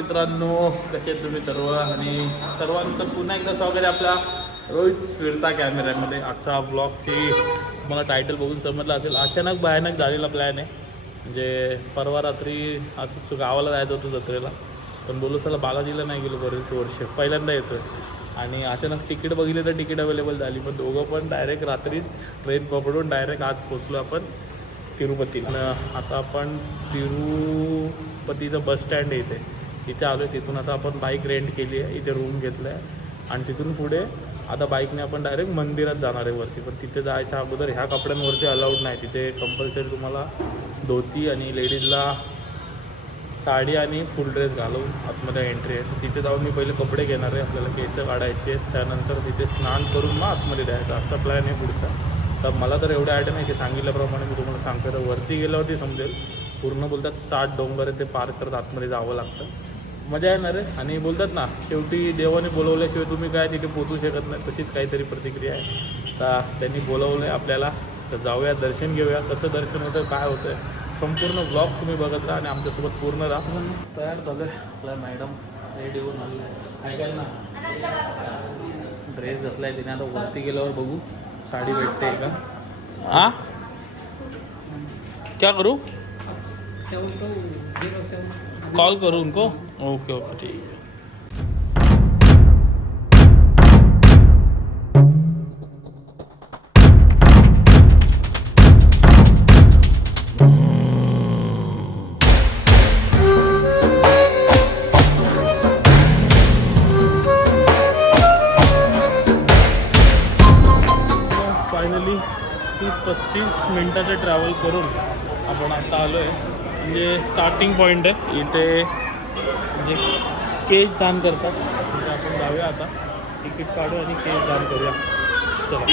मित्रांनो, कसे आहेत तुम्ही सर्व? आणि सर्वांचं पुन्हा एकदा स्वागत आहे आपल्या रोहित फिरता कॅमेऱ्यामध्ये. आजचा ब्लॉगची तुम्हाला टायटल बघून समजलं असेल. अचानक भयानक झालेला प्लॅन आहे. म्हणजे परवा रात्री असं गावाला जायचं होतं जत्रेला, पण बोलू चला बालाजीला नाही गेलो बरेच वर्ष, पहिल्यांदा येतो आहे. आणि अचानक तिकीट बघितली तर तिकीट अवेलेबल झाली, पण दोघं पण डायरेक्ट रात्रीच ट्रेन पकडून डायरेक्ट आज पोचलो आपण तिरुपतीला. आता आपण तिरुपतीचं बस स्टँड आहे इथे आलो आहे. तिथून आता आपण बाईक रेंट केली आहे, इथे रूम घेतलं आहे आणि तिथून पुढे आता बाईकने आपण डायरेक्ट मंदिरात जाणार आहे वरती. पण तिथे जायच्या अगोदर ह्या कपड्यांवरती अलाउड नाही. तिथे कंपल्सरी तुम्हाला धोती आणि लेडीजला साडी आणि फुल ड्रेस घालून आतमध्ये एंट्री आहे. तर तिथे जाऊन मी पहिले कपडे घेणार आहे, आपल्याला केस काढायचे आहेत, त्यानंतर तिथे स्नान करून मग आतमध्ये द्यायचं, असा प्लॅन आहे पुढचा. तर मला तर एवढं आयडिया नाही की सांगितल्याप्रमाणे मी तुम्हाला सांगतो. तर वरती गेल्यावरती समजेल. पूर्ण बोलतात 60 डोंगर आहे, ते पार करत आतमध्ये जावं लागतं. मजा येणार आहे. आणि बोलतात ना, शेवटी देवाने बोलवल्याशिवाय तुम्ही काय तिथे पोचू शकत नाही, तशीच काहीतरी प्रतिक्रिया आहे. तर त्यांनी बोलवलं आहे आपल्याला, तर जाऊया, दर्शन घेऊया. कसं दर्शन होतं, काय होतं आहे, संपूर्ण ब्लॉग तुम्ही बघत राहा आणि आमच्यासोबत पूर्ण राहा. तयार झालं आहे. आपल्या मॅडम रेडी होऊन आलेलं आहे. ऐकायला ना, ड्रेस घातला आहे तिने. आता वरती गेल्यावर बघू साडी भेटते का. हाँ क्या करूँ, कॉल करूँ उनको? ओके ओके ठीक है. फायनली 30-35 मिनटाचं ट्रॅव्हल करून आपण आता आलो आहे. म्हणजे स्टार्टिंग पॉईंट आहे इथे, म्हणजे केस दान करतात. म्हणजे आपण जाऊया आता, तिकीट काढू आणि केस दान करूया. चला.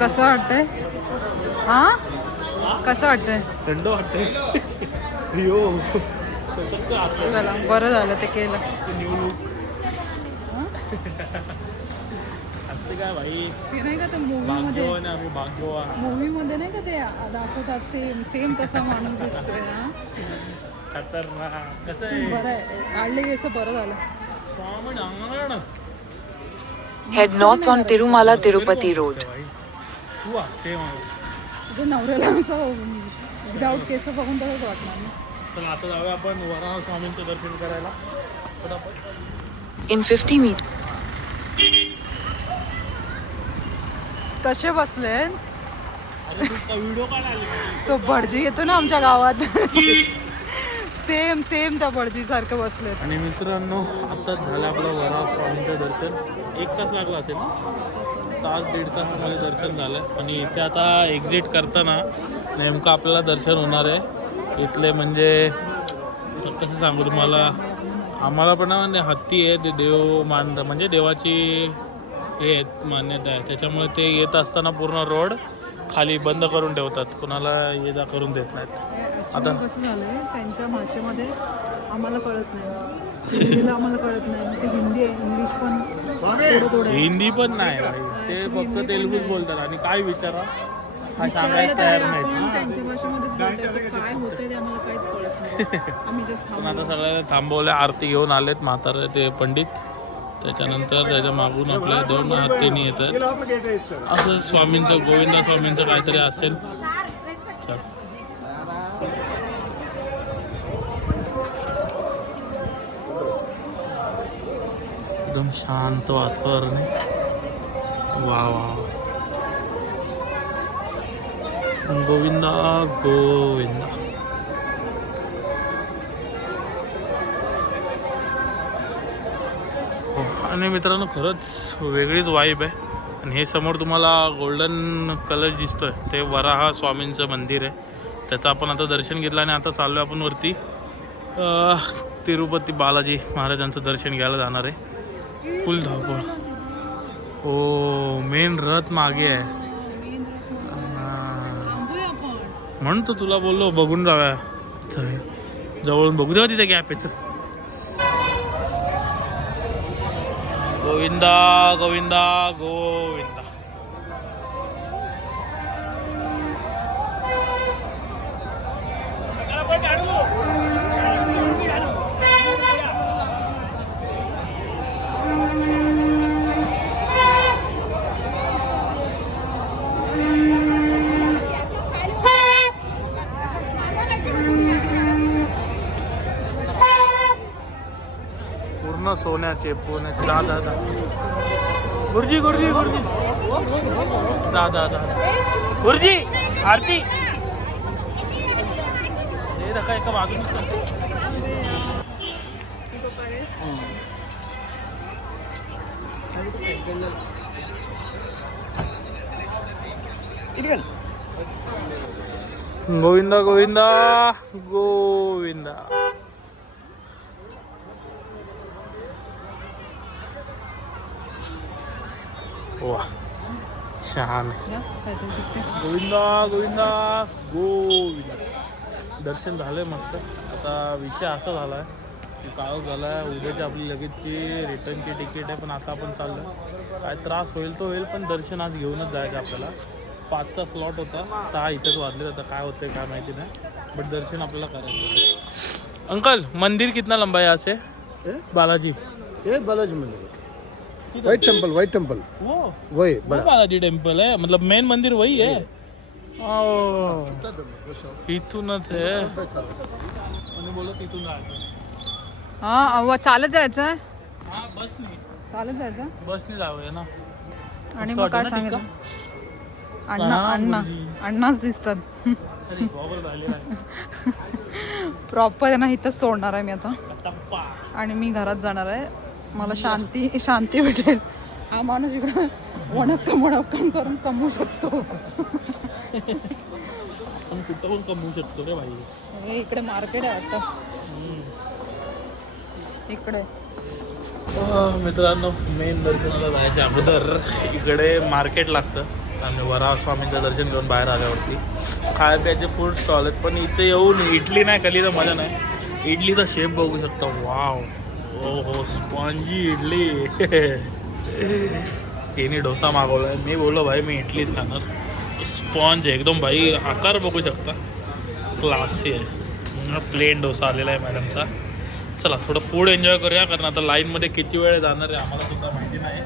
कसं वाटतंय? हां, कसं वाटतंय? थंड वाटतंय. यो चला, बरं झालं ते केलं. न्यू लुक असते काय भाई. ते नाही का ते मूवीमध्ये, आम्ही भाग्यवान. मूवीमध्ये नाही का ते दाखवतात, सेम तसा माणूस दिसतोय ना. खतरनाक. कसं आहे, बरं आहे, काढले की असं बरं झालं. स्वामी Head north on Tirumala Tirupati Road. तू असते म्हणजे नवऱ्याला विदाऊट केस बघून तसंच वाटणार ना. तर आता जाऊया आपण वराह स्वामींचं दर्शन करायला. In 50 meters. कसे बसले? अरे तू व्हिडिओ काढायला तो भटजी येतो ना आमच्या गावात, सेम त्या भटजी सारखं बसले. आणि मित्रांनो, आत्ताच झालं आपलं वराह स्वामींचं दर्शन. 1 तास लागला असेल ना, 1-1.5 तासामध्ये दर्शन झालं. आणि इथे आता एक्झिट करताना नेमकं आपल्याला दर्शन होणार आहे इथले. म्हणजे कसं सांगू तुम्हाला, आम्हाला पण म्हणजे हत्ती आहे, ते देव म्हणजे देवाची हे आहेत, मान्यता आहे. त्याच्यामुळे ते येत असताना पूर्ण रोड खाली बंद करून ठेवतात, कोणाला ये जा करून देत नाहीत. आता कसं झालंय, त्यांच्या भाषेमध्ये आम्हाला कळत नाही, हिंदीला आम्हाला कळत नाही. ते हिंदी आहे, इंग्लिश पण थोडं. हिंदी पण नाही, ते फक्त तेलुगूच बोलतात. आणि काय विचारा हा सांगायला तयार नाहीत. त्यांच्या भाषेमध्ये काय होतंय ते आम्हाला काहीच कळत नाही. आम्ही जस्ट पण आता सगळ्यांना थांबवल्या. आरती घेऊन आलेत म्हातारे ते पंडित. त्याच्यानंतर त्याच्या मागून आपल्या 2 आरतीनी येतात. असं स्वामींचं, गोविंदा स्वामींचं काहीतरी असेल. चल. एकदम शांत वातावरण आहे. वा वा, गोविंदा गोविंदा. आणि मित्रांनो खरंच वेगळीच वाईब आहे. आणि हे समोर तुम्हाला गोल्डन कलर दिसतोय ते वराह स्वामींचं मंदिर आहे. त्याचं आपण आता दर्शन घेतलं आणि आता चाललो आपण वरती तिरुपती बालाजी महाराजांचं दर्शन घ्यायला जाणार आहे. फुल धावपळ. हो मेन रथ मागे आहे. म्हणून तो तुला बोललो बघून जाऊया जवळून बघू देवा तिथे गॅप आहे. गोविंदा गोविंदा गोविंदा. पूर्ण सोन्याचे पुण्याचे. दा गुरुजी गुरुजी गुरुजी दा गुरुजी आरती हे नका एका बाजूनच गोविंदा गोविंदा गोविंदा. वा छान आहे. गोविंदा गोविंदा गोविंदा. दर्शन झालंय मस्त. आता विषय असा झाला आहे की काळोख झाला आहे. उद्याची आपली लगेचची रिटर्नची तिकीट आहे पण आता आपण चाललो. काय त्रास होईल तो होईल पण दर्शन आज घेऊनच जायचं आपल्याला. 5चा स्लॉट होता 6 इथंच वाजले. आता काय होतंय काय माहिती नाही बट दर्शन आपल्याला करायचं. अंकल मंदिर कितना लंबा है यहाँ से? बालाजी. ये बालाजी मंदिर व्हाइट टेम्पल व्हाइट टेम्पल वो वही वो बड़ा बालाजी टेम्पल है मतलब मेन मंदिर वही है. इथूनच आहे आणि बोलत तिथून जायचं. हा चालत जायचं आहे. हा बसनी चालत जायचं बसनी जाऊया ना. आणि मग काय सांगितलं अण्णाच दिसतात. अरे गॉगल घालेला आहे. प्रॉपर आहे ना इथंच सोडणार आहे मी आता टप्पा. आणि मी घरात जाणार आहे. मला शांती भेटेल. हा माणूस इकडं वणक्कम करून कमवू शकतो. आपण कुठं पण कमवू शकतो रे भाई. हे इकडे मार्केट आहे वाटतं. इकडे मित्रांनो मेन दर्शनाला जायच्या अगोदर इकडे मार्केट लागतं आणि वराह स्वामींचं दर्शन घेऊन बाहेर आल्यावरती खाय प्यायचे फूड स्टॉल आहेत. पण इथे येऊन इडली नाही खाल्ली तर मजा नाही. इडलीचा शेप बघू शकता. वाव ओ हो स्पॉन्जी इडली. तिने डोसा मागवला आहे. मी बोललो भाई मी इडलीच खाणार. स्पॉन्ज एकदम भाई आकार बघू शकता क्लासी आहे. प्लेन डोसा आलेला आहे मॅडमचा. चला थोडं फूड एन्जॉय करूया कारण आता लाईनमध्ये किती वेळ जाणार आहे आम्हाला सुद्धा माहिती नाही.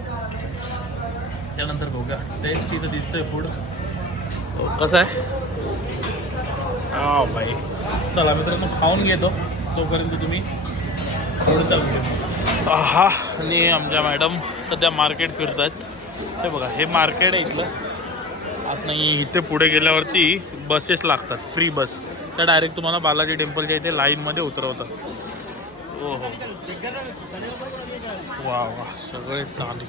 त्यानंतर बघूया. टेस्ट इथं दिसतंय फूड कसं आहे. हा भाई चला मित्रांनो खाऊन घेतो तोपर्यंत तुम्ही पुढचा व्हिडिओ. हा आणि आमच्या मॅडम सध्या मार्केट फिरत आहेत. हे बघा हे मार्केट आहे इथलं. आता नाही इथे पुढे गेल्यावरती बसेस लागतात फ्री बस. त्या डायरेक्ट तुम्हाला बालाजी टेम्पलच्या इथे लाईनमध्ये उतरवतात. हो हो वा वा सगळे चांगले.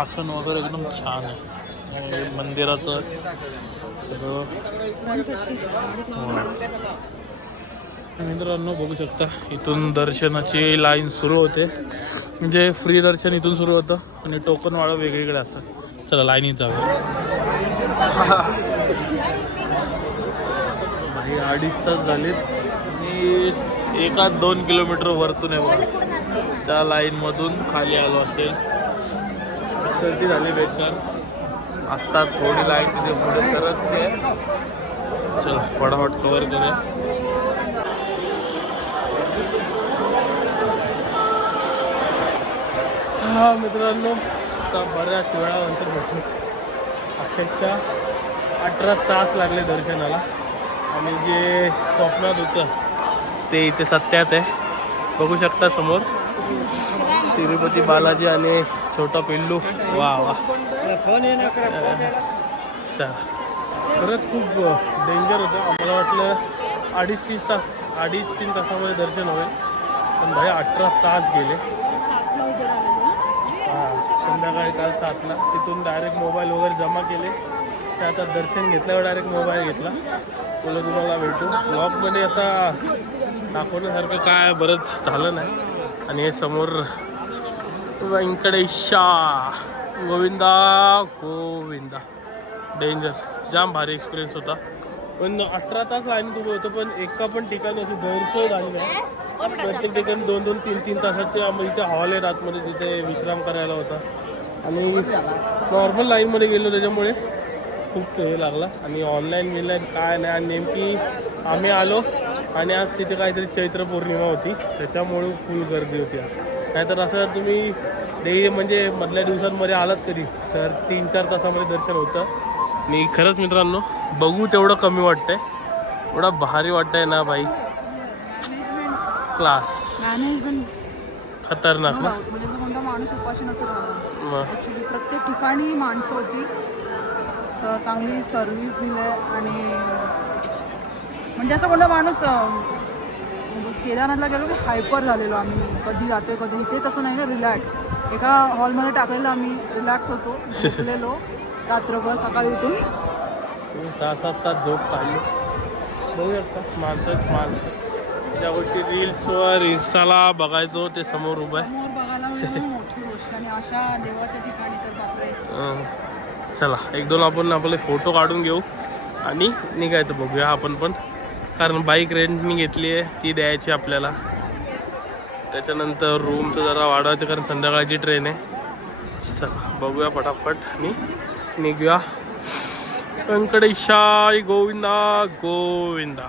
आसन वगैरे एकदम छान आहे. मंदिराचं सगळं. मित्रांनो बघू शकता इथून दर्शनाची लाईन सुरू होते. म्हणजे फ्री दर्शन इथून सुरू होतं आणि टोकनवाळं वेगवेगळे असतात. चला लाईनीत जाऊया. भाई 2.5 तास झालेत आणि 1-2 किलोमीटर वरतून आहे बघा. त्या लाईनमधून खाली आलो असेल. सर्दी झाली बेकार. आत्ता थोडी लाईन तिथे पुढे सरकते. चला फटाफट कवर करूया. हा मित्रांनो आता बऱ्याच वेळानंतर भेटलो. अक्षरशः 18 तास लागले दर्शनाला आणि जे स्वप्नात होतं ते इथे सत्यात आहे. बघू शकता समोर तिरुपती बालाजी आणि छोटा पिल्लू. वा वा चला खरंच खूप डेंजर होतं. आम्हाला वाटलं 2.5-3 तासामध्ये दर्शन होईल पण भाई 18 तास गेले. 7ला उभे राहिलेलो. हां, संध्याकाळी काल 7ला तिथून डायरेक्ट मोबाईल वगैरे जमा केले. ते आता दर्शन घेतल्यावर डायरेक्ट मोबाईल घेतला. बोललो तुम्हाला भेटू ब्लॉगमध्ये. आता दाखवण्यासारखं काय बरंच झालं नाही. आणि हे समोर व्यंकटेशा गोविंदा गोविंदा. डेंजर, जाम भारी एक्सपिरियन्स होता. पण 18 तास लाईन उभं होतं, पण एका पण ठिकाणी अशी गैरसोय झाली नाही. प्रत्येक ठिकाणी 2-2, 3-3 तासाचे आम्ही इथे हॉल आहे आतमध्ये, तिथे विश्राम करायला होता. आणि नॉर्मल लाईनमध्ये गेलो त्याच्यामुळे खूप हे लागला. आणि ऑनलाईन मिळालं काय नाही. आणि नेमकी आम्ही आलो आणि आज तिथे काहीतरी चैत्र पौर्णिमा होती, त्याच्यामुळे फुल गर्दी होती आज. नाहीतर असं तुम्ही डेली म्हणजे मधल्या दिवसांमध्ये आलात कधी तर 3-4 तासामध्ये दर्शन होतं. आणि खरंच मित्रांनो बघू तेवढं कमी वाटतंय. एवढं भारी वाटतंय ना भाई, क्लास मॅनेजमेंट खतरनाक ना. म्हणजे जर कोणता माणूस उपाशी नसेल राहणार. मग ॲक्च्युली प्रत्येक ठिकाणी माणसं होती, चांगली सर्व्हिस दिली आणि म्हणजे असं कोणता माणूस केदारनाथला गेलो की हायपर झालेलो आम्ही, कधी जातोय कधी. इथे तसं नाही ना, रिलॅक्स. एका हॉलमध्ये टाकलेलं आम्ही, रिलॅक्स होतो, झोपलेलो रात्रभर, सकाळी उठून 6-7 तास झोप काढली. बघू शकता माणसं ज्या गोष्टी रील्सवर इन्स्टाला बघायचो ते समोर उभं आहे. समोर बघायला मिळालं मोठी गोष्ट. आणि अशा देवाच्या ठिकाणी तर बापरे. चला 1-2 आपण आपले फोटो काढून घेऊ आणि निघायचं. बघूया आपण पण, कारण बाईक रेंटनी घेतली आहे, ती द्यायची आपल्याला. त्याच्यानंतर रूमचं जरा वाढवायचं, कारण संध्याकाळची ट्रेन आहे. चला बघूया फटाफट आणि निघूया. व्यंकटेशाय गोविंदा गोविंदा.